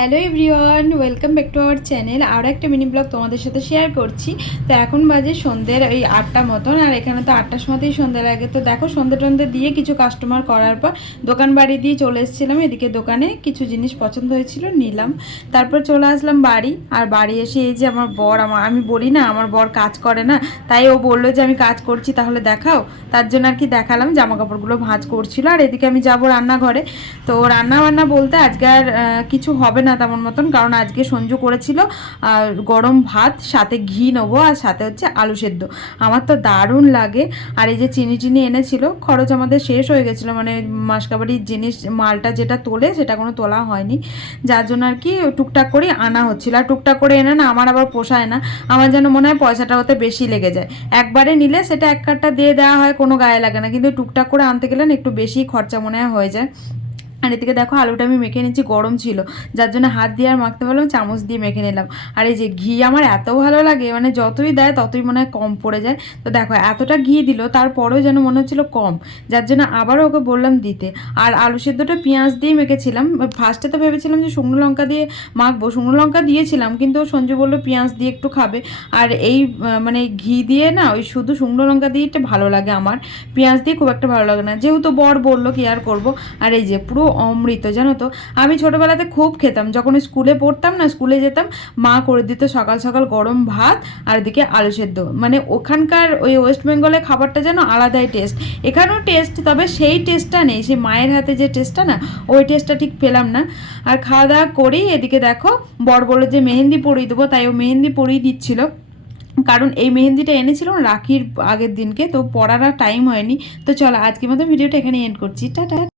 Hello everyone, welcome back to our channel. আরও একটা mini blog তোমাদের সাথে শেয়ার করছি। তো এখন বাজে সন্ধ্যের ওই আটটা মতন, আর এখানে তো আটটার সময়তেই সন্ধ্যা লাগে। তো দেখো, সন্ধ্যে টন্ধে দিয়ে কিছু কাস্টমার করার পর দোকান বাড়ি দিয়ে চলে এসেছিলাম। এদিকে দোকানে কিছু জিনিস পছন্দ হয়েছিল, নিলাম। তারপর চলে আসলাম বাড়ি, আর বাড়ি এসে এই যে আমার বর, আমার আমি বলি না, আমার বর কাজ করে না, তাই ও বলল যে আমি কাজ করছি, তাহলে দেখাও। তার জন্য আর কি দেখালাম জামা কাপড়গুলো ভাঁজ করছিল। আর এদিকে আমি যাব রান্নাঘরে। তো রান্না বান্না বলতে আজকে আর কিছু হবে না তেমন মতন, কারণ আজকে সঞ্জু করেছিল, আর গরম ভাত, সাথে ঘি নেব, আর সাথে হচ্ছে আলু সেদ্ধ। আমার তো দারুণ লাগে। আর এই যে চিনি চিনি এনেছিল, খরচ আমাদের শেষ হয়ে গেছিল মানে মাসকাবাড়ির জিনিস, মালটা যেটা তোলে, সেটা কোনো তোলা হয়নি। যার জন্য আর কি টুকটাক করে আনা হচ্ছিল। আর টুকটাক করে এনে না, আমার আবার পোষায় না। আমার যেন মনে হয় পয়সাটা হতে বেশি লেগে যায়। একবারে নিলে সেটা এক কাঠটা দিয়ে দেওয়া হয়, কোনো গায়ে লাগে না। কিন্তু টুকটাক করে আনতে গেলে না, একটু বেশি খরচা মনে হয় হয়ে যায়। আর এদিকে দেখো আলুটা আমি মেখে নিচ্ছি, গরম ছিল। যার জন্য হাত দিয়ে আর মাখতে পারলাম, চামচ দিয়ে মেখে নিলাম। আর এই যে ঘি আমার এত ভালো লাগে মানে যতই দেয় ততই মনে হয় কম পড়ে যায়। তো দেখো, এতটা ঘি দিল, তারপরেও যেন মনে হচ্ছিল কম। যার জন্য আবারও ওকে বললাম দিতে। আর আলু সেদ্ধটা পেঁয়াজ দিয়ে মেখেছিলাম। ফার্স্টে তো ভেবেছিলাম যে শুকনো লঙ্কা দিয়ে মাখবো। শুকনো লঙ্কা দিয়েছিলাম, কিন্তু সঞ্জু বলল পেঁয়াজ দিয়ে একটু খাবে। আর এই মানে ঘি দিয়ে না, ওই শুধু শুকনো লঙ্কা দিয়ে ভালো লাগে আমার। পেঁয়াজ দিয়ে খুব একটা ভালো লাগে না। যেহেতু বর বলল কি আর করব। আর এই যে পুরো অমৃত। জানো তো, আমি ছোটোবেলাতে খুব খেতাম। যখন স্কুলে পড়তাম না, স্কুলে যেতাম, মা করে দিত সকাল সকাল গরম ভাত আর এদিকে আলু সেদ্ধ। মানে ওখানকার ওই ওয়েস্ট বেঙ্গলের খাবারটা যেন আলাদাই টেস্ট। এখানেও টেস্ট, তবে সেই টেস্টটা নেই। সেই মায়ের হাতে যে টেস্টটা না, ওই টেস্টটা ঠিক পেলাম না। আর খাওয়া দাওয়া করেই এদিকে দেখো বড় বড় যে মেহেন্দি পরিয়ে দেবো, তাই ও মেহেন্দি পরিয়ে দিচ্ছিল। কারণ এই মেহেন্দিটা এনেছিলাম রাখির আগের দিনকে, তো পড়ার টাইম হয়নি। তো চলো, আজকের মতো ভিডিওটা এখানে এন্ড করছি। টাটা।